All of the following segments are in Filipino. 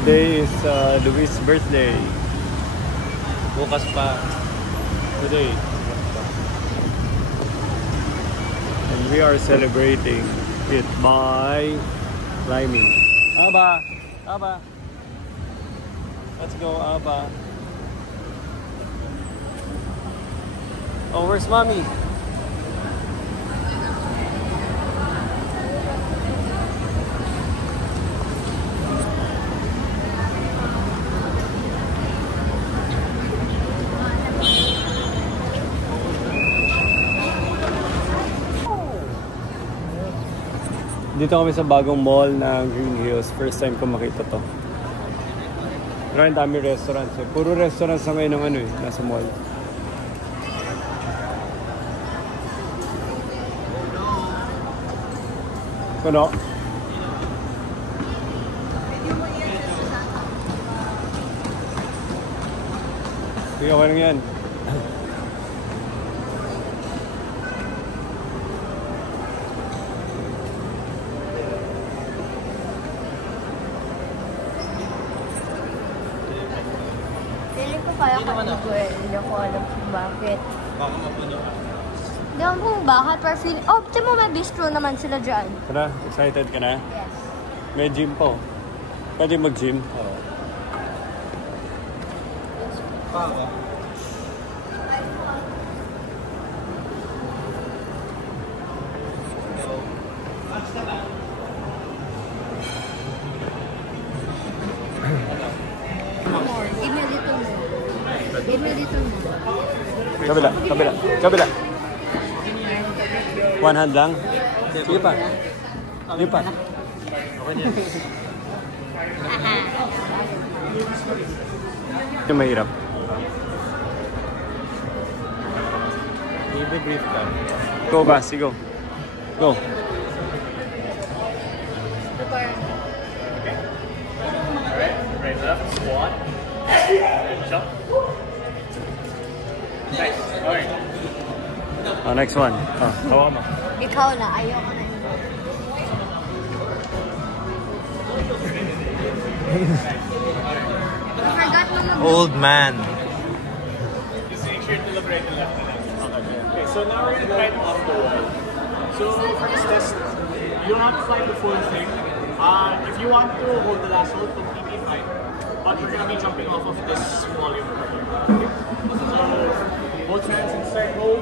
Today is Luis' birthday. Bukas pa. Today. And we are celebrating it by climbing. Aba! Aba! Let's go, Aba. Oh, where's Mommy? Dito kami sa bagong mall ng Green Hills. First time ko makita to. Pero ang dami restaurants eh. Puro restaurants na ngayon ng ano eh, nasa mall. Kuno? Sige, okay lang yan. Feeling ko kaya ka-iguel. Hindi ako alam kung bakit. Baka mapuno ka. Hindi ako kung bakit, pero feeling... Oh, ito mo may bistro naman sila dyan. Tara, excited ka na? Yes. May gym po. Pwede mag-gym? Oo. Baka. Give me a little more. Give me a little more. Kabila, kabila, kabila. One hand lang? Sige pa. Sige pa. Okay niya. Yung mahirap. Maybe brief ka. Go, Basi, go. Go. Right left, squat, and jump. Nice. Alright. Oh, next one. Oh, hawa mo. Ikaw na, ayoko na yun. I forgot mo mag- Old man. Just make sure to look right and left. Okay, so now we're going to climb off the wall. So for this test, you don't have to fly the full thing. If you want to hold the last hold, completely fine. But we're going to be jumping off of this volume over here. Okay? So both hands inside hold.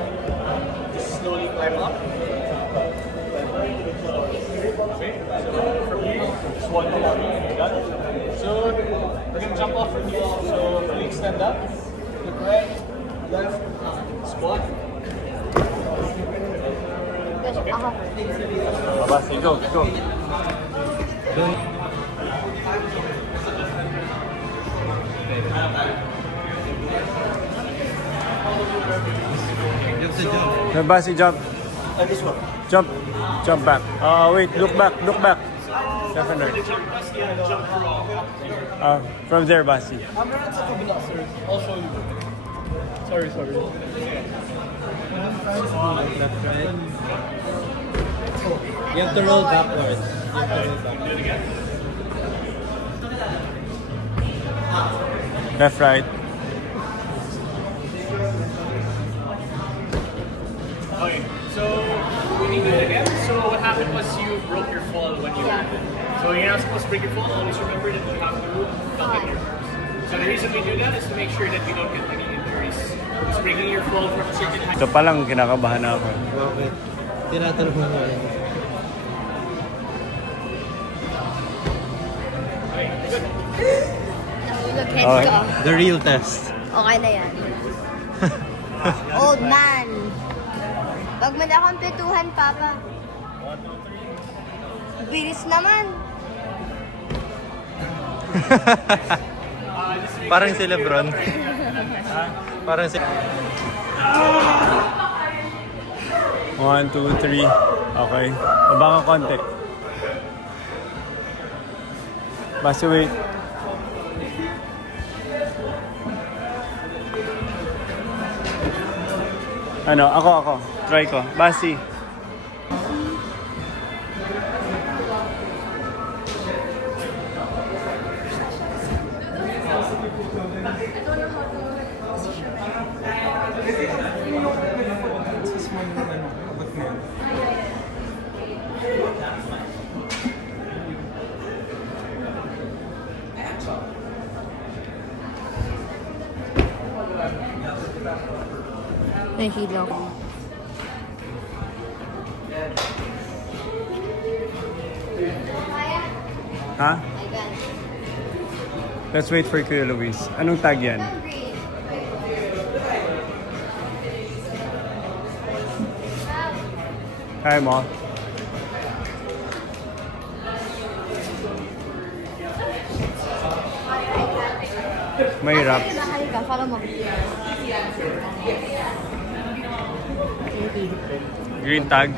Just slowly climb up. Okay, so from here, just one more. Got it? So we're going to jump off from here. So fully stand up. Look right, left, squat. Okay. Ako. Basi, go, go. No, Basi, jump. This one. Jump. Jump back. Wait, look back, look back. Definitely. From there, Basi. I'm around sa kabila, sir. I'll show you. Sorry. Left, right. You have to roll backwards. Left, right. Okay, so when you do it again, so what happened was you broke your fall when you landed. So you're not supposed to break your fall, always remember that you have to lock in your arms. So the reason we do that is to make sure that we don't get any injuries. Just breaking your fall from a certain height. Ito pa lang, kinakabahan na ako. Bakit? Tinatanong mo nga yun. Okay, good. Nahulog head Okay. ko. The real test. Okay na yan. Old man. Wag mo na akong pituhan, Papa. 1, 2, 3. Bilis naman. Parang si Lebron. Parang si... 1, 2, 3. Okay. Baba ka konti. Basi, wait. Ano? Ako. Try ko. Basi. Nahihilo ko. Ha? Let's wait for Kuya Luis. Anong tag yan? Kaya mo? Mahirap. Mahal ka, follow mo. Green tag.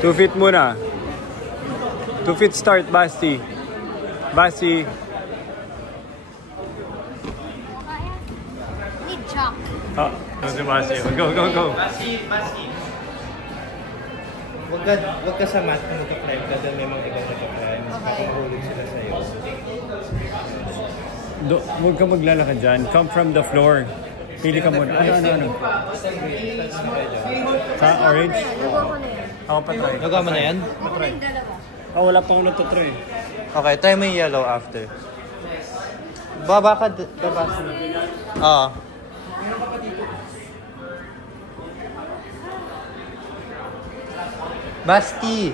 Two feet muna. 2 feet start, Basti. Basti. Need chalk. Oh, si Basti. Go, go, go. Basi. Wag ka sa mat kung mag-climb ka dahil may mga ibang mag-climb. Okay. Mahulog sila sa'yo. Huwag ka maglalakad dyan. Come from the floor. Pili ka muna. Ano? Sa orange? Nagawa ko na yan. Ako pa try. Nagawa mo na yan? Ako na yung dalawa. Oh, wala pa ako natutry. Okay, try mo yung yellow after. Baba ka, baba. Oo. Basti!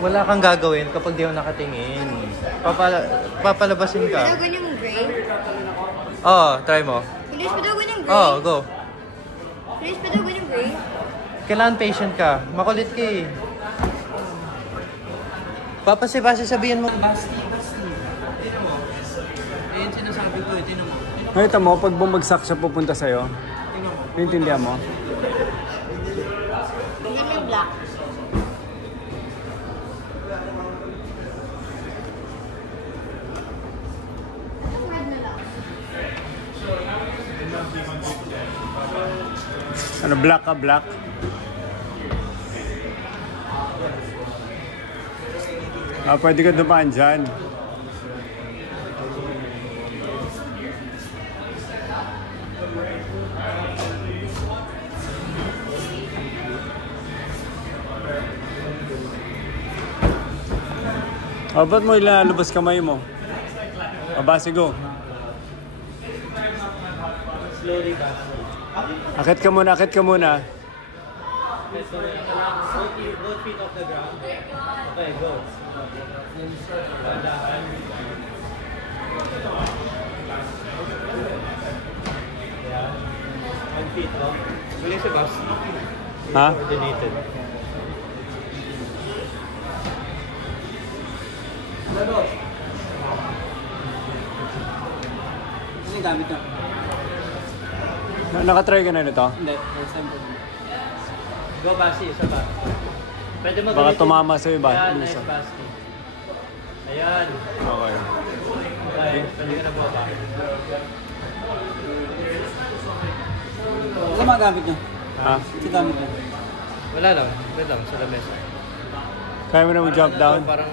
Wala kang gagawin kapag di ako nakatingin. Papalabasin ka. Padawan yung gray. Oo, try mo. Please, padawan yung gray. Oo, go. Please, padawan yung gray. Kailangan patient ka. Makulit ka eh. Papasi-basi sabihin mo. Basti. Tinan mo. Ayun sinasabi ko eh. Tinan mo. Nakita mo, pag bumagsak siya pupunta sa'yo. Naintindihan mo? Hindi mo yung black. Red na lang. Ano, black ka, black? Ah, pwede ka dumaan dyan. Oh, ba't mo ilalabas kamay mo? O, base, go. Slowly ka. Akit ka muna, akit ka muna. Both feet off the ground. Okay, go. Yeah. 1 feet long. Muli si boss. Ha? Coordinated. Ano yung gamit nyo? Nakatry ka na nito? Hindi, first time po. Go, Basi. Isa pa. Pwede mo Baka gamitin. tumama sa'yo ba? Ayan, Yung nice, isa. Basi. Ayan. Okay. Okay, pwede ka na baba. Ano mga gamit nyo? Ha? Ano gamit nyo? Wala lang. Wait lang, sa lamesa. Kaya mo na mag-jump down? Parang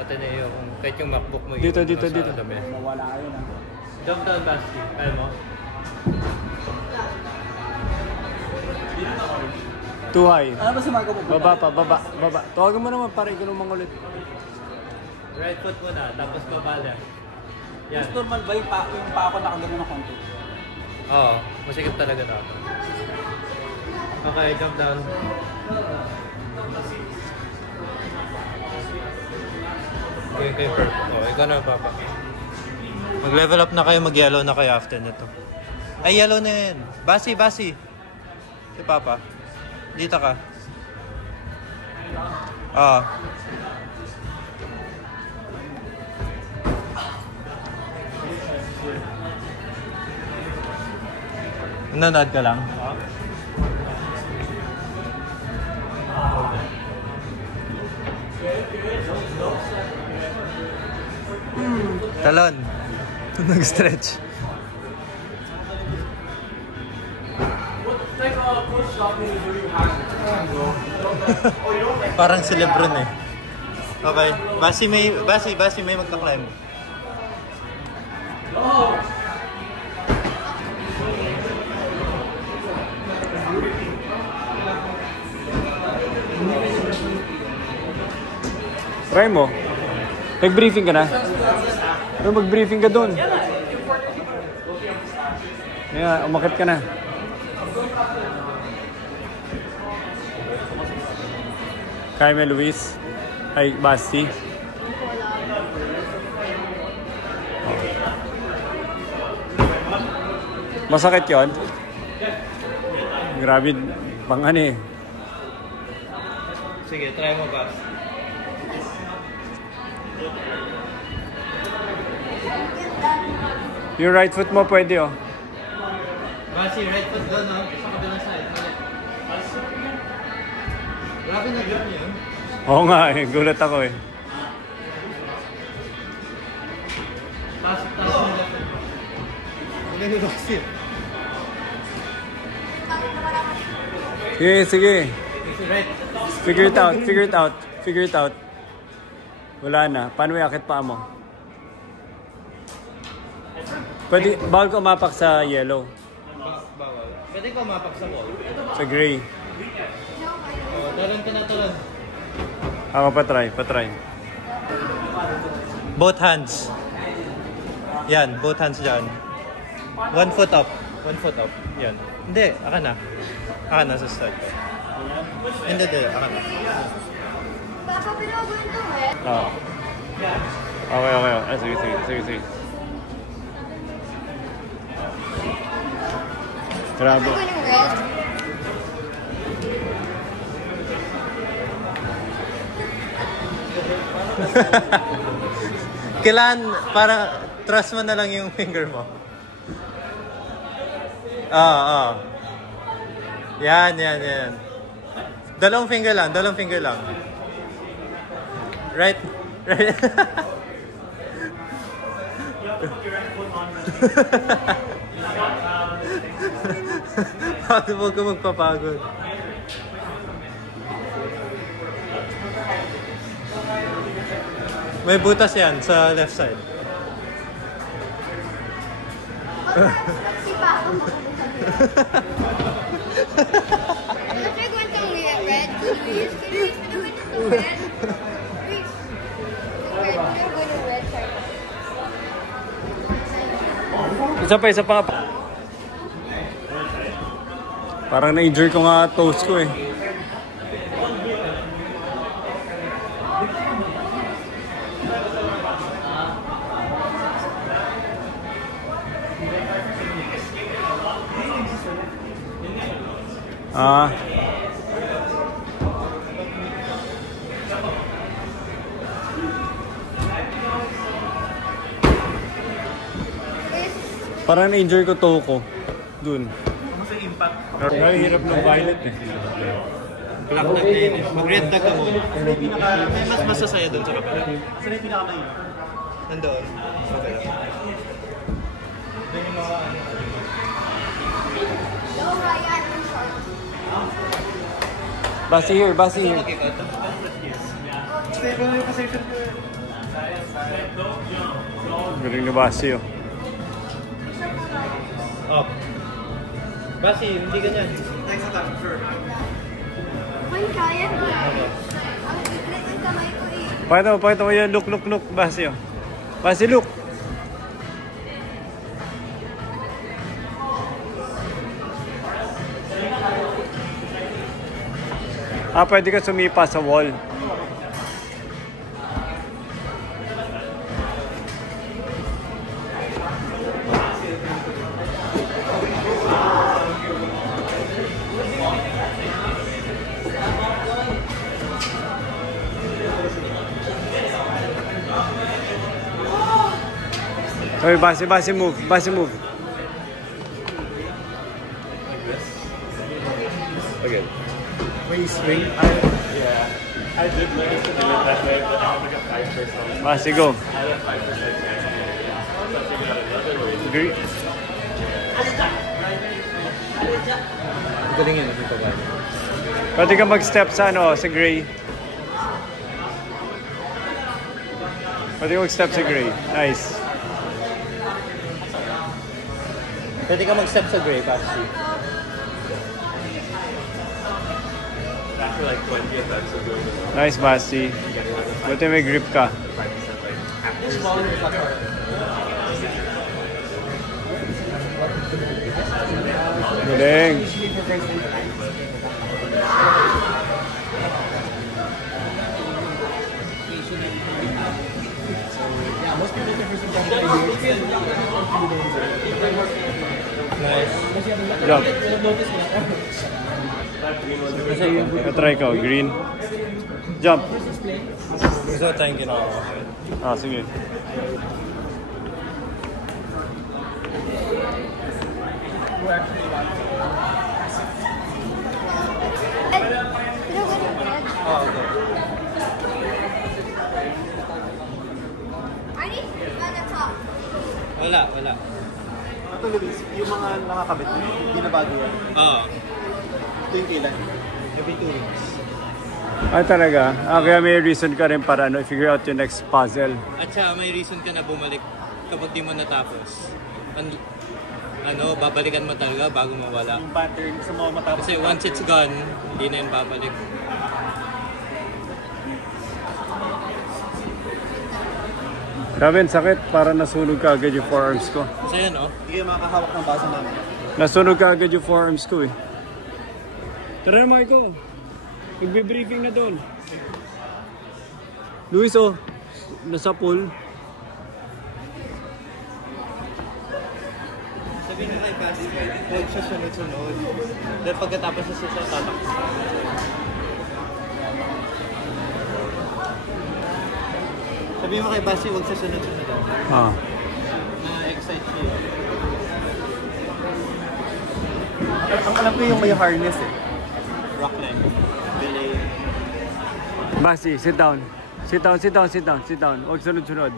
Ateneo, kung kahit yung MacBook mo. Dito, yung dito, sa dito. lamesa. Mawala kayo na. Jump down, Basti. Kaya mo? Too high. Ano ba si Marco pupunta? Baba pa, baba, baba. Tawagan mo naman para ikaw naman ulit. Right foot muna, tapos baba lang. Yan. Mas normal ba yung pa ako nakagano ng konti? Oo, masikip talaga na. Okay, jump down. Okay, perfect. Oh, ikaw na, Papa. Mag-level up na kayo, mag-yellow na kayo after nito. Ay, yellow na yan. Basi, Basi. Si Papa. Dito ka. Ah. Nanonood ka lang? Talon. Nag-stretch. Parang si Lebron eh. Okay. Basi may magka-climb. Try mo. Nag-briefing ka na? Pero mag-briefing ka doon. Yeah, umakit ka na. Jaime Luis. Ay, Basti. Masakit yun? Grabe, pang ano eh. Sige, try mo ba? Yung right foot mo pwede oh. Basi, right foot doon, no? Sa kabilang side. Grabe na grab niya yun. Oo nga eh, gulat ako eh. Taas mo left foot. Magaling yung Basi. Sige, sige. Right. Figure it out, figure it out, figure it out. Wala na. Paano may akit pa mo? Pwede, bawal ka umapak sa yellow. Bawal. Pwede ka mapak sa wall. Sa gray. Oh, talon ka na talon. Ako patry. Both hands. Yan, both hands dyan. 1 foot up. 1 foot up. Yan. Hindi, aka na. Aka na sa start. Hindi, aka na. Papa, pinagawin to eh. Oo. Okay. Ah, sige. Grabe. Ano yung red? Kailan, para trust mo na lang yung finger mo. Yan. Dalawang finger lang. Right. Huwag ka magpapagod. May butas yan sa left side. Si Papa mo. Let's make one song red. Please, can you use the red? Please. Red. You're going to red side. Isa pa. Parang na-injure ko nga toes ko eh. Parang na-injure ko toe ko. Dun. Ang hirap ng violet eh. Black tag na yun eh. Mag-red tag ka mo. May mas masasaya dun sa kapila. Saan yung pinakamain? Nandoon. Okay. Basi here. Mag-ikot. Stable na yung position ko. Galing na Basi oh. Oh. Basi, hindi ganyan. Next attack, sure. May kaya ko. Ang iklit ng kamay ko eh. Pakita mo yan. Look. Basi oh. Basi, look. Pwede ka sumipa sa wall. Sorry, Basi move. Okay. When you swing, I did learn to do it that way, but I have like a 5%. Basi, go. I have a 5% chance. So I figured out another way. Agree. Galing yan. Pwede ka mag-step sa sa gray. Pwede ka mag-step sa gray. Nice. Pwede ka mag-step sa gray, Basti. After like 20 attacks of going to Nice, Basti. Buti may grip ka. 5% like Galing. Nice. Jump. Try ko, green. Jump. Gusto ko tayong ginawa. Ah, sige. Oh, okay. I need on the top. Wala. Ito, Luis, yung mga nakakabit, hindi na bago yan. Oo. Ito yung kailan? Every 2 weeks. Ah, talaga? Ah, kaya may reason ka rin para figure out yung next puzzle. At saka may reason ka na bumalik kapag di mo natapos. Babalikan mo talaga bago mawala. Yung pattern sa mga matapos. Kasi once it's gone, hindi na yun babalik. Grabe, ang sakit. Para nasunog ka agad yung forearms ko. Kasi yan, oh. Hindi kayo makakahawak ng baso namin. Nasunog ka agad yung forearms ko eh. Tara na, Marco. Magbe-briefing na doon. Luis, oh. Nasa pool. Sabi na kay Basti, huwag siya sunod-sunod. Dahil pagkatapos sa siya tatakbo. Sabi mo kay Basti, huwag siya sunod-sunod. Ah. Na-excite siya. Ang alam ko yung may harness eh. Rockland. Belay. Basti, sit down. Sit down, sit down, sit down, sit down. Huwag sunod-sunod.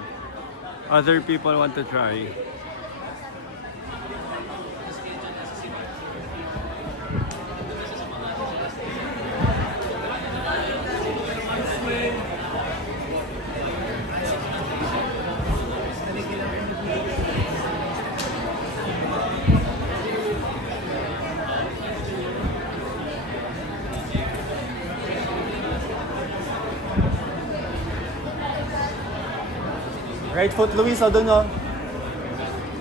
Other people want to try. Right foot, Luis, o doon o.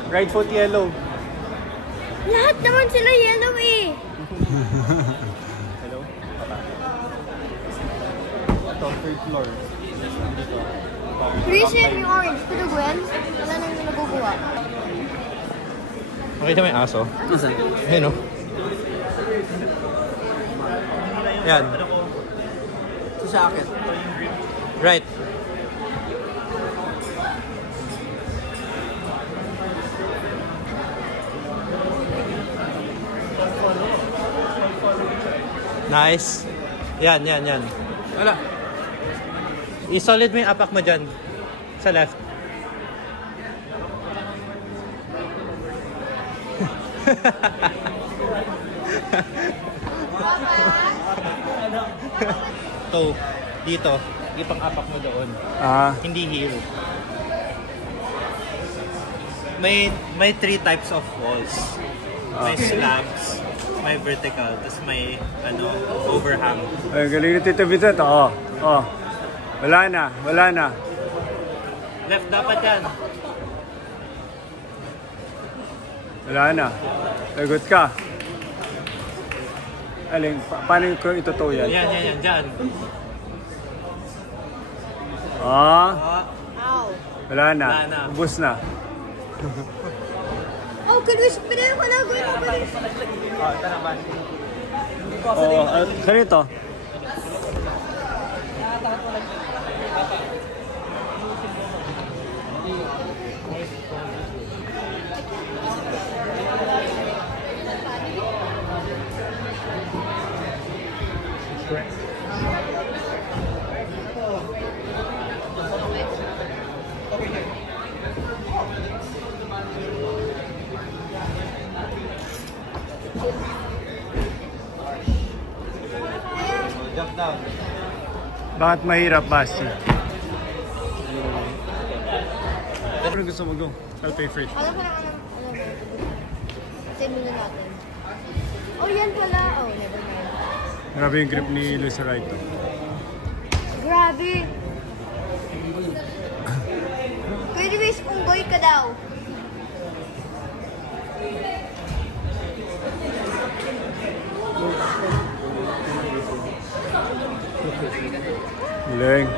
Right foot, yellow. Lahat naman sila yellow eh. Hello? Ito, third floor. Dito. Please yan yung orange. Pero Gwen, wala nang yung naguguha. Makita mo yung aso? Nasaan? Ayun, oh. Yan. Ito sa akin. Right. Nice. Yan. Wala. I-solid mo yung apak mo dyan. Sa left. So, dito. Ipang apak mo doon. Ah. Hindi heel. May 3 types of walls. May slabs, may vertical, tapos may overhang. Ay, galing ni Tito Vicente. Oh. Wala na. Left dapat yan. Wala na. Lagot ka. Aling, paano ko itutuo yan? Yan, dyan. Ah. Ow. Wala na. Ubus na. Oh, can we spin it? Wala Gwen. Oo. Ganito. Jump down. Bakit mahirap, Basti? Ano gusto mo go? I'll pay first. Alam ko na, muna natin. Oh, yan pala. Oh, never mind. Grabe yung grip ni Luzerito. Grabe. Pwede ba unggoy ka daw? Leng.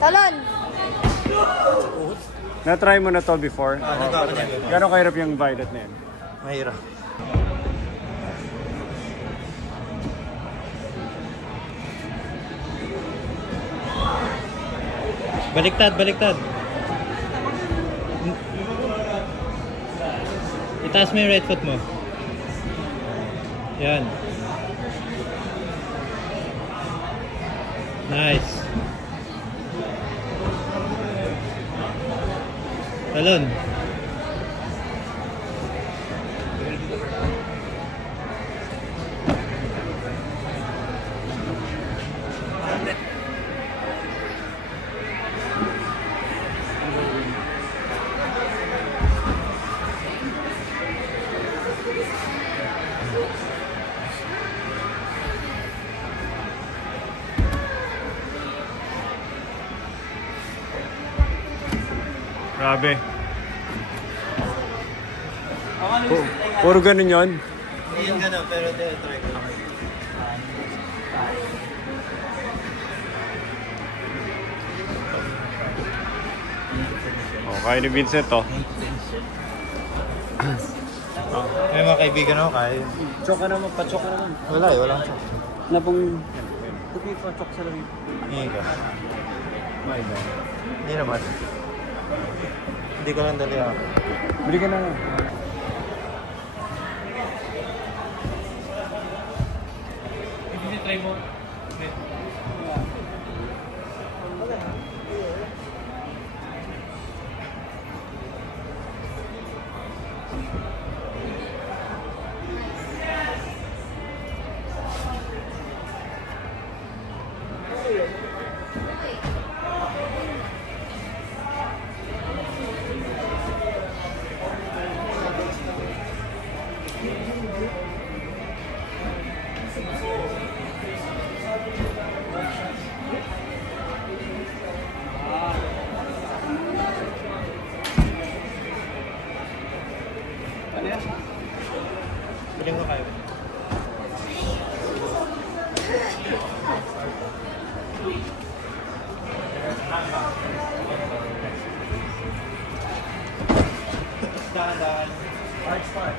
Talon! Na-try mo na to before? Nagawa ko na yun. Gano'ng kahirap yung violet na yun? Mahirap. Baliktad, baliktad. Itaas mo yung right foot mo. Yan. Nice. Talon. Grabe. Puro ganun yun? Hindi yun gano'n, pero try ko. Kaya ni Vincent to. May mga kaibigan ako kaya. Chok ka naman, pa-chok ka naman. Wala eh, walang chok. Na pong... Tupi pa-chok sa labi. Hindi ka. May ba? Hindi naman. Hindi ko lang dali ako. Bili ka na nga. Try mo. Biling ko kayo. Dahan-dahan. Hard start.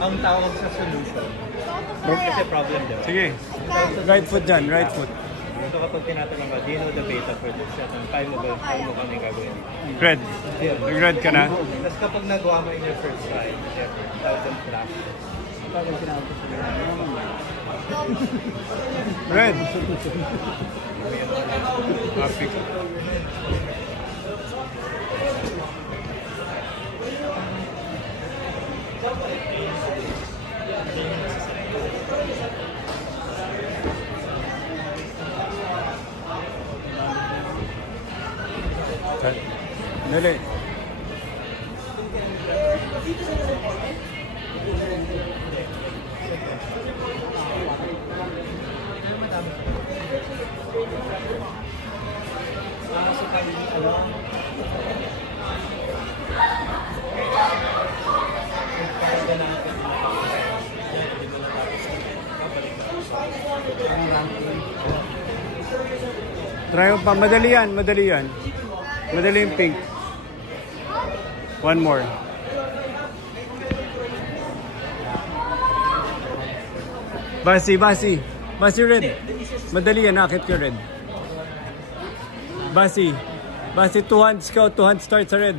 Ang tawag sa solution. Kasi problem din. Sige. Right foot dyan, right foot. So kapag tinatanong ka, do you know the beta for this set? Ang time mo ba, time mo kami gagawin? Red. Nag-red ka na? Tapos kapag nagawa mo in your first try, tawag ng flash. Red. Happy ka. Dali. Try mo pa. Madali yan, madali yan. Madali yung pink. One more. Basi, basi. Basi red. Madali yan, nakit ka red. Basi. Basi, 2 hands ka. 2 hands start sa red.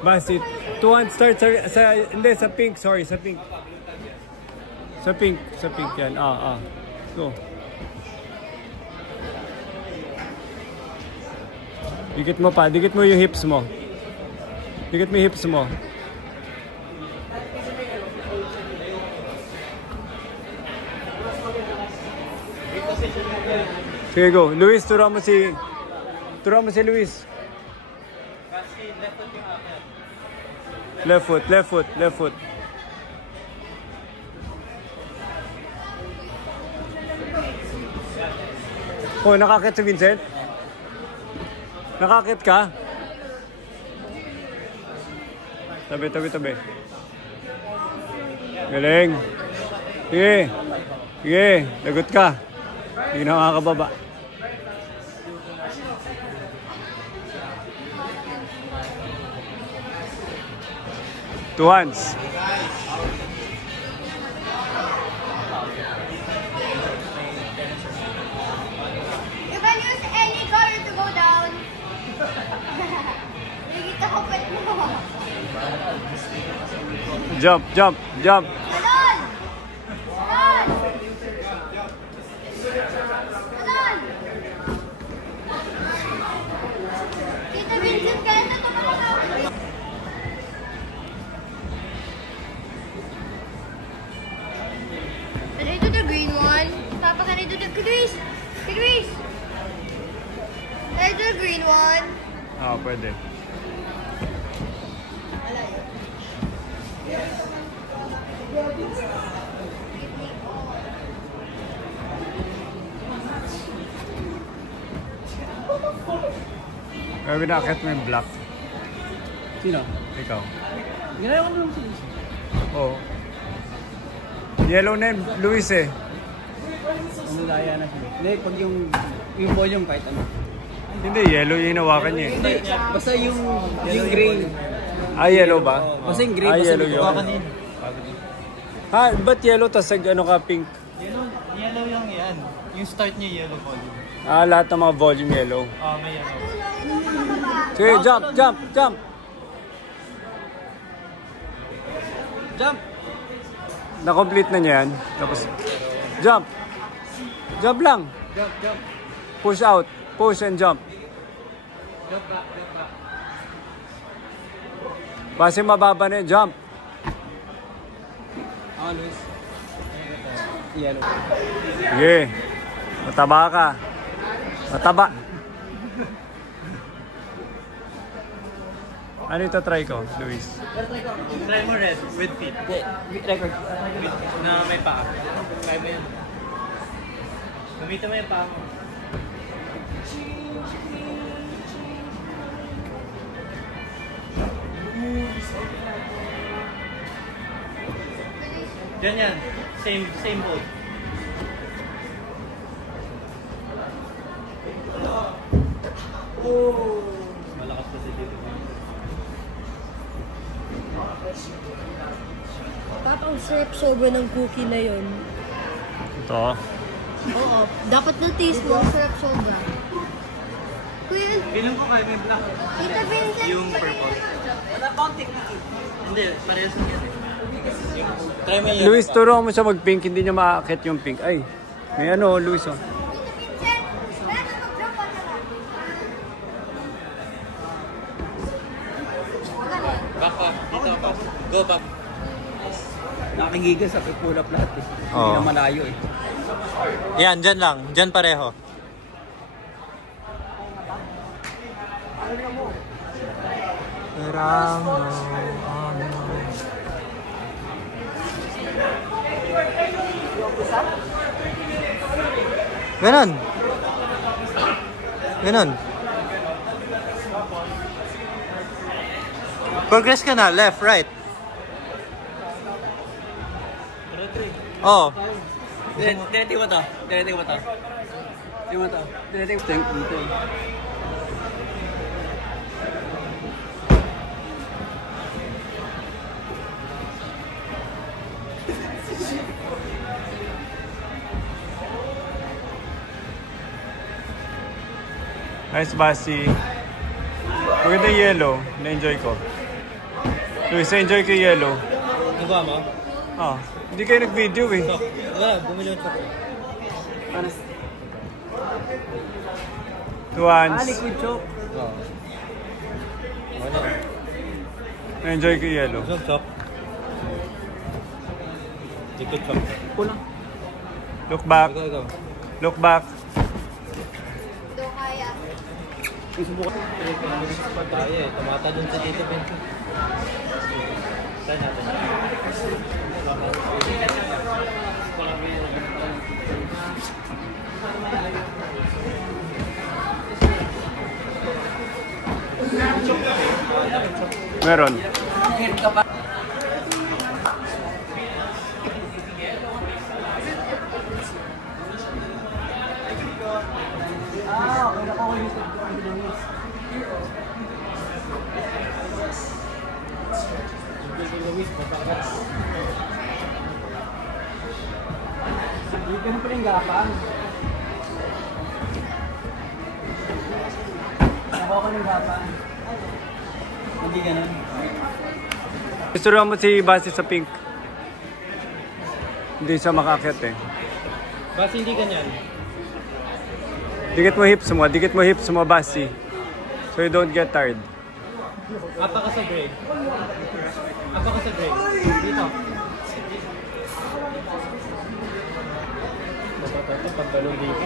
Basi, 2 hands start sa hindi, sa pink. Sorry, sa pink. Sa pink. Sa pink yan. Go. Dikit mo pa. Dikit mo yung hips mo. Dikit mo yung hips mo. Sige, go. Luis, turuan mo si Luis. Left foot, left foot, left foot. Oh, nakakit si Vincent? Nakakit ka? Tabi. Galing. Sige, lagot ka. Hindi na makakababa. Two hands. You can use any color to go down. Higit ako pet mo. Jump. Ganon! Ganon! Ganon! Tita Vincent, kaya na tumakas ako. Can I do the green one? Papa, can I do the Chris? Chris! Can I do the green one? Ah, pwede. Kaya binakit mo yung black. Sino? Ikaw. Ginaya ko naman sila. Oo. Yellow na yun, Luis eh. Umulaya na sila. Hindi, pag yung volume kahit ano. Hindi, yellow yung hinawakan niya eh. Hindi, basta yung gray. Ah, yellow ba? Basta yung gray, Ah, basta yellow yung yun. kanin. Ha, ba't yellow tas ano ka pink? Yellow yung yan. Yung start niya yellow volume. Ah, lahat ng mga volume yellow. May yellow. Sige, jump. Jump! Na-complete na niya yan. Tapos, jump. Jump lang. Jump. Push out. Push and jump. Jump back. Base mababa na yun, jump. Luis. Yellow. Sige. Mataba ka. Mataba. Ano ito try ko, Luis? Try mo red with feet. Record. Na may paa. Kaya ba yun? Gamitin mo yung paa mo. Yan. Same hold. Malakas kasi dito. Papa, ang sarap soba ng cookie na yun. Ito. Oo, dapat na-taste mo. Ang sarap soba. Kuya, Bilang ko kayo may black. Tita Vincent, Yung purple. Hindi, parehas lang yan. Try mo yun. Luis, turuan mo siya mag-pink. Hindi niya maakit yung pink. Ay, may ano, Luis oh. Vincent, bakit mag-jump ka na lang? Magaling. Back pa. Dito pa. Go back. Nakigigas sa pulap lahat eh. Oo. Hindi na malayo eh. Yan, dyan lang. Dyan pareho. Ganon. Progress ka na. Left, right. Oh. Dinetin mo to. Dinetin mo to. Nice, Basi. Maganda yung yellow. Na-enjoy ko. Luis, na-enjoy ko yung yellow. Nagawa mo? Ah, hindi kayo nag-video eh. Wala, bumili mo chocolate. Two hands. Liquid choke. Oo. Ano? Na-enjoy ko yung yellow. Gusto chop? Dikit chop. Kulang. Look back. Ikaw. Look back. Do kaya. Susubukan. Tayo eh. Tumata dun sa dito, Ben. Saan natin? Meron. Ganun pala yung gapang. Nakuha ko ng gapang. Hindi ganun. Gusto mo si Basi sa pink. Hindi siya makakit eh. Basi hindi ganyan. Dikit mo hips mo Basi. So you don't get tired. Apa ka sa break. Apa ka sa break. Dito. Pagtalong dito.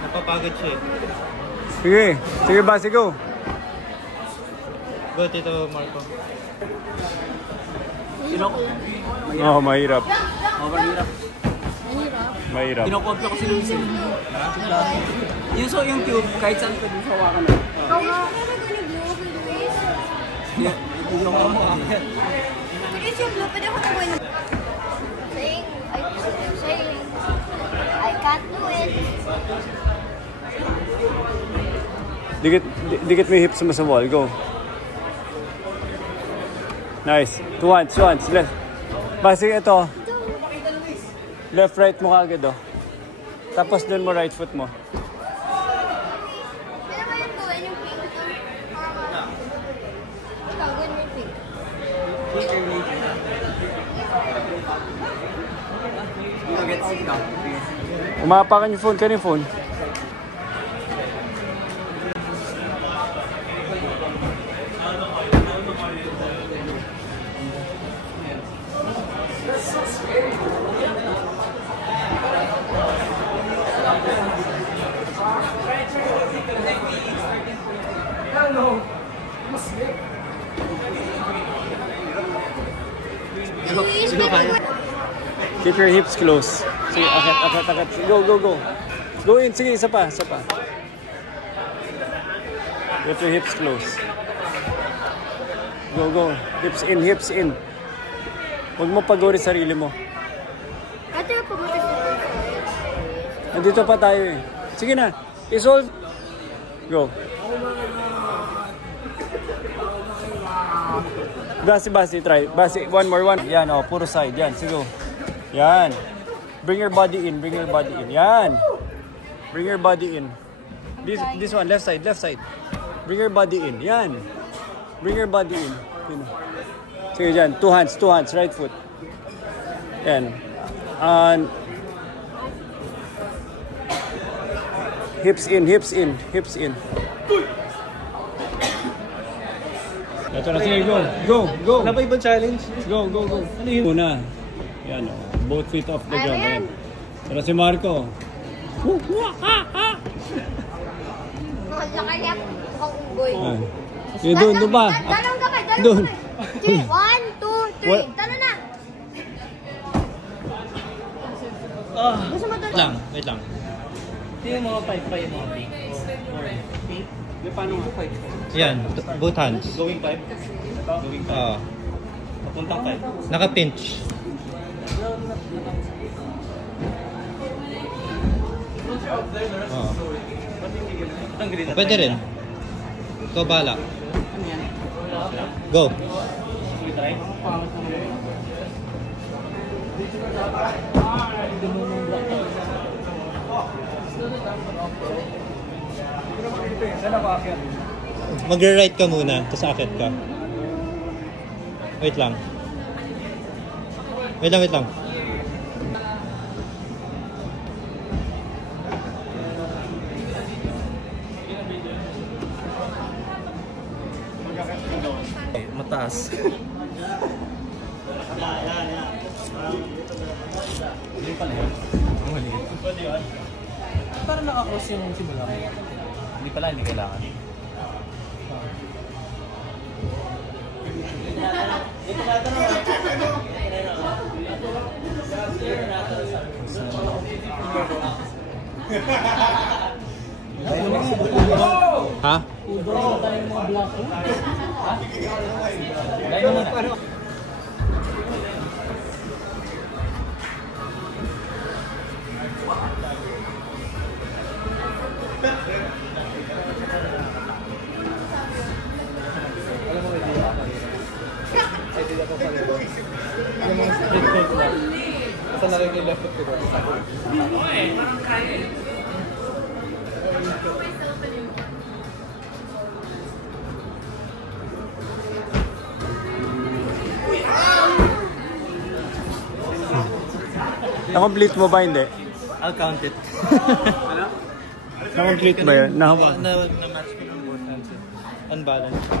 Napapagod siya eh. Sige. Sige Basi, go. Go, Tito Marco. Oh, mahirap. Mahirap. Mahirap. Kinokopya ko si Luis eh. Yung so yung tube, kahit saan pwede sa hawakan na. Ikaw nga. Never gonna blow for Luis. Yung ako mo. Luis yung blow. Pwede ako nagawin ng... Saying. I can't do it. Dikit mo yung hips mo sa wall. Go. Nice. Two hands. Left. Basi ito. Left, right mo kagad oh. Tapos dun mo right foot mo. Pwede mo yung gawin yung pink. Ikaw, gawin mo yung pink. Umapakan yung phone. Kano yung phone? Luis, pwede mo... Keep your hips close. Sige, akat. Go. Go in. Sige, isa pa. Keep your hips close. Go. Hips in. Huwag mo pagori sarili mo. Ito yung pumunta sa Nandito pa tayo eh. Sige na. Isolve. Go. Basi, try. Basi, one more. Yan, oh, puro side. Yan, sige. Yan. Bring your body in. Yan. Bring your body in. This one, left side. Bring your body in. Yan. Bring your body in. Sige dyan. Two hands. Right foot. Yan. And hips in. Ito na, sige, go. Ano ba ibang challenge? Go. Ano yun? Una. Yan o. Both feet off the ground. Ayan. Ito na si Marco. Kaya mukhang unggoy. Sige, doon ba? Dalawang kamay. Doon. 1, 2, 3. Talo na. Gusto mo tuloy? Wait lang. Hindi yung mga 5 yung mga pink. Pink? Paano nga 5? Yan, both hands. Going 5? Going 5. Oo. Papuntang 5. Naka-pinch. Oo. Pwede rin. Ikaw bahala. Go. We try. Mag-right ka muna, tapos akit ka. Wait lang. taas. Hindi pala yun. Mali. Parang naka-cross yung simula. Hindi pala, hindi kailangan. Ha? Sa nakikilapot ko doon. Na-complete mo ba hindi? I'll count it. Na-complete ba yun? Na-match ko ng both hands. Unbalanced.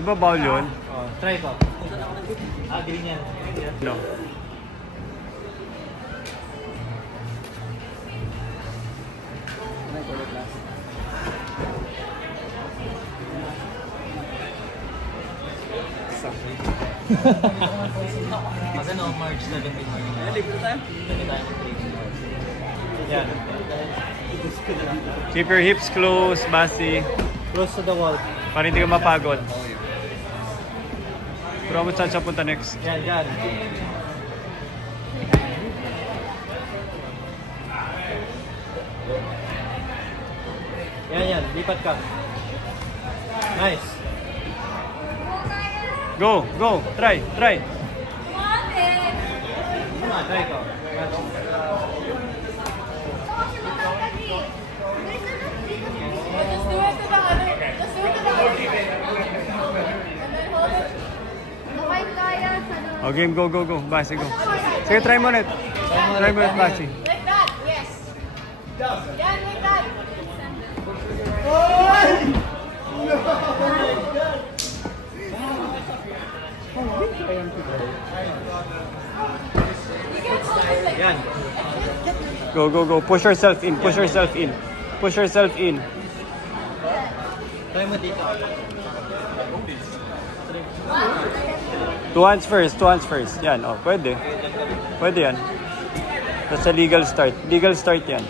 Iba bawal yun? Oh, try ko. Green yan. No. Kasi no, March 17. Libre tayo? Yan. Keep your hips close, Basi. Close to the wall. Para hindi ka mapagod. Pero mo saan siya punta next? Yan, yan. Yan, yan. Lipat ka. Nice. Go, go. Try, try. Come on, try ko. Just do it to the other. Just do it to the other. And then hold it. Okay, kaya sa dulo. Oh, game, go, go, go. Basi, go. Sige, try mo ulit. Try mo ulit, Basi. Like that, yes. Yan, like that. Yan. Go, go, go. Push yourself in. Push yourself in. Push yourself in. Try mo dito. Two hands first. Two hands first. Yan. Oh, pwede. Pwede yan. That's a legal start. Legal start yan.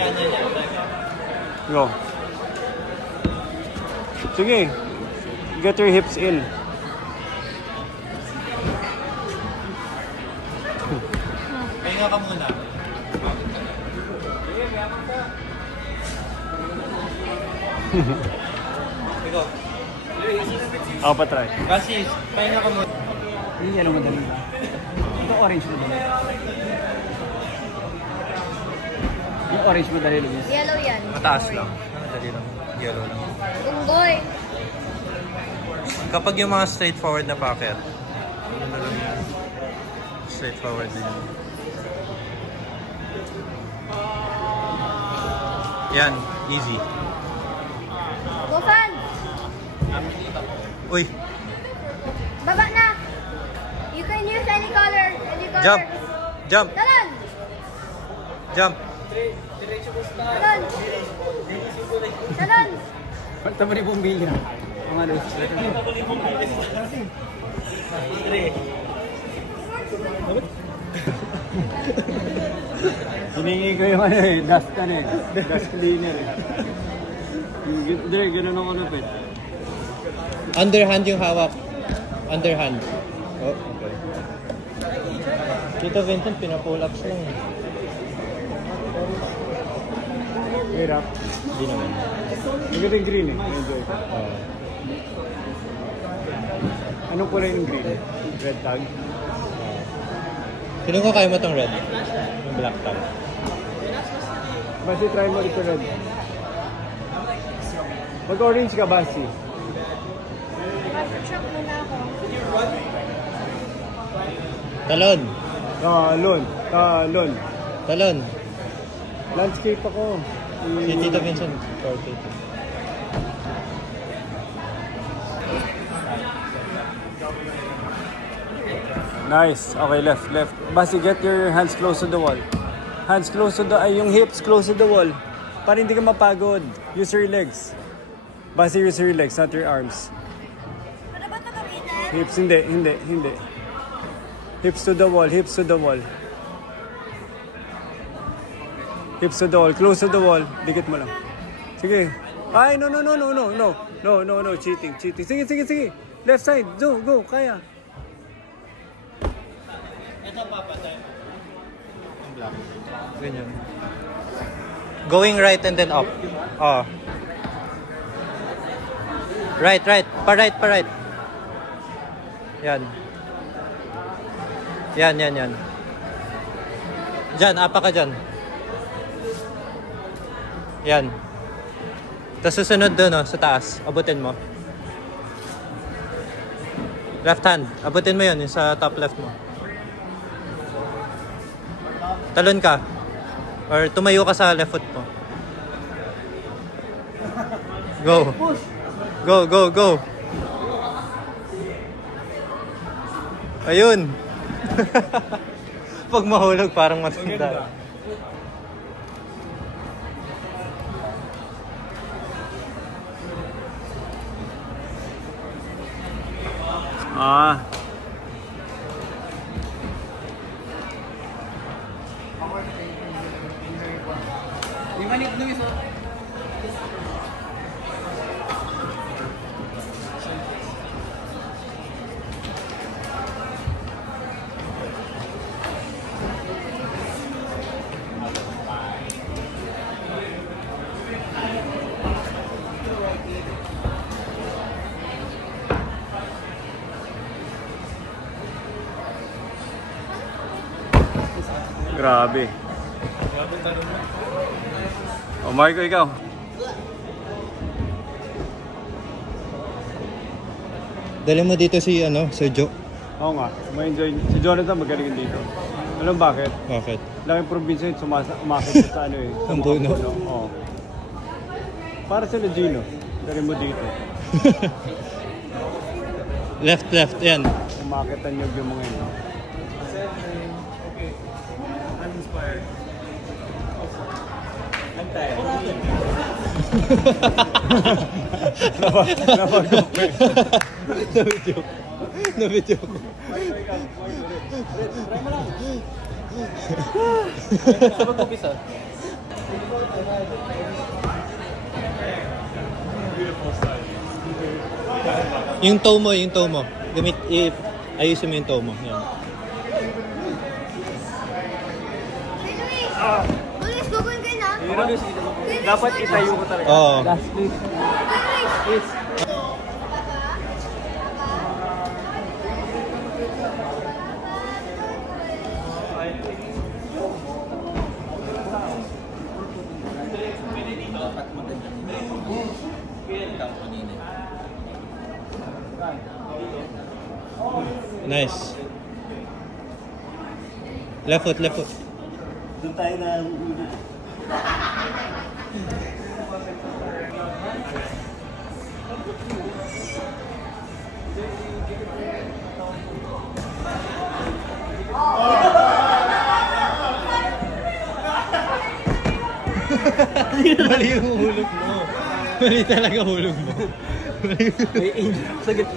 Yan, yan, yan. Go. Sige. Get your hips in. Pahinga ka muna. Ikaw. Ako pa try. Kasi, pahinga ka muna. Yung yellow madali. Ito orange madali. Yung orange madali, Luis. Yellow yan. Mataas lang. Madali lang. Yellow lang. Unggoy. Kapag yung mga straightforward na packet, ano na lang yun. Straightforward din yun. Yan, easy. Go, fan. Uy, Baba na. You can use any color. Any color. jump! Jump! Talon. Jump! Talon. Talon. Tama rin pong bilya. Ang ano. Hiningi ko yung ano eh. Dust kan eh. Dust cleaner eh. Dire, ganun ako napit. Underhand yung hawak. Underhand. Oh, okay. Dito Vincent, pina-pull ups lang. Hirap. Hindi naman. Maganda yung green eh. Enjoy ko. Anong kulay yung green? Red tag? Sino ko kaya mo itong red? Yung black tag. Basi, try mo ito red. Mag-orange ka, Basi. Mag-shop muna ako. Talon. Talon. Talon. Talon. Landscape ako. Si Tito Vincent. Portrait. Nice. Okay, left, left. Basi, get your hands close to the wall. Hands close to the, yung hips close to the wall. Para hindi ka mapagod. Use your legs. Basi, use your legs, not your arms. Ano ba ito gamitin? Hips, hindi. Hips to the wall, hips to the wall. Hips to the wall, close to the wall. Dikit mo lang. Sige. Ay, no, cheating. Sige. Left side, go, kaya. Ganyan. Going right and then up. Oh. Right. Pa right. Yan. Diyan, apa ka dyan. Yan. Tapos susunod doon, sa taas. Abutin mo. Left hand. Abutin mo yun, yung sa top left mo. Talon ka. Or tumayo ka sa left foot mo. Go. Ayun. Pag mahulog, parang matanda. Yung manit nung isa. Grabe. O, Marco, ikaw. Dali mo dito si Joe. Oo nga, ma-enjoy. Si Jonathan magaling dito. Alam bakit? Bakit? Laking probinsya yun, umakit sa sa Ang mga puno. Oo. Para sila Gino. Dali mo dito. Left, yan. Umakitan yung mga yun. Okay. I'm inspired. I'm tired. Nabidyo ko. Sa mag-upisa. Yung toe mo. Ayusin mo yung toe mo. Yan. Luis, gagawin kayo na. Dapat itayo ko talaga. Oo. Luis! Nice. Left foot. Doon tayo na Mali yung hulog mo. Mali talaga hulog mo. Sagit.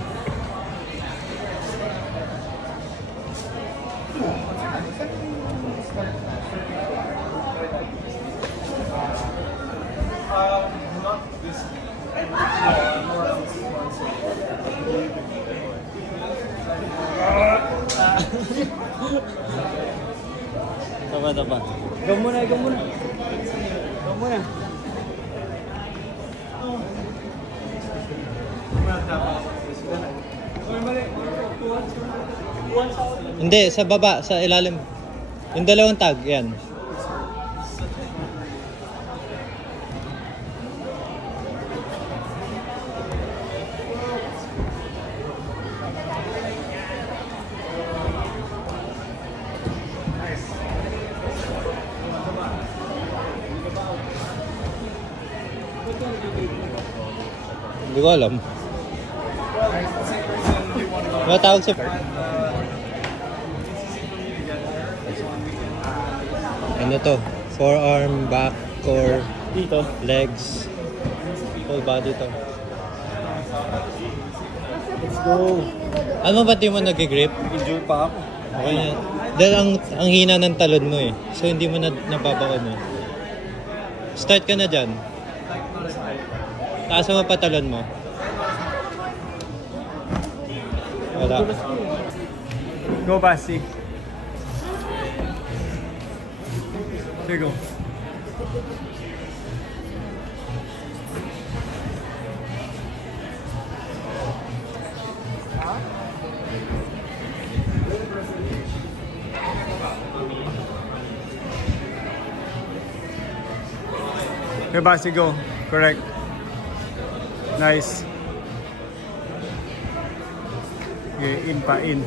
Tapa. Ikaw muna. Hindi, sa baba, sa ilalim. Yung dalawang tag, yan. Hindi ko alam. Ano tawag sa... Ano to? Forearm, back, core, Dito. legs. Full body to. Let's go. Ano ba di mo nag-grip? Enjoy pa ako. Okay na. Dahil ang hina ng talon mo eh. So hindi mo na nababakon mo. Start ka na dyan. Taas mo pa talon mo. Wala. Go, Basti. Here you go. Here, Basti, go. Correct. Nice. Okay, in pa, in.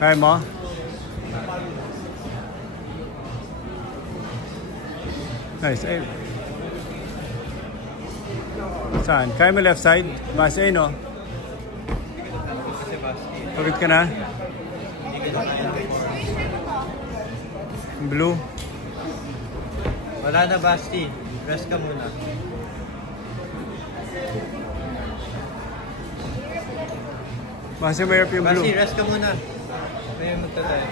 Kaya mo? Nice. Ay. Saan? Kaya mo left side? Basti, no? Pagod ka na? Blue? Wala na, Basti. Rest ka muna. Basti, mayroon yung blue. Basti, rest ka muna. Kaya magtatay.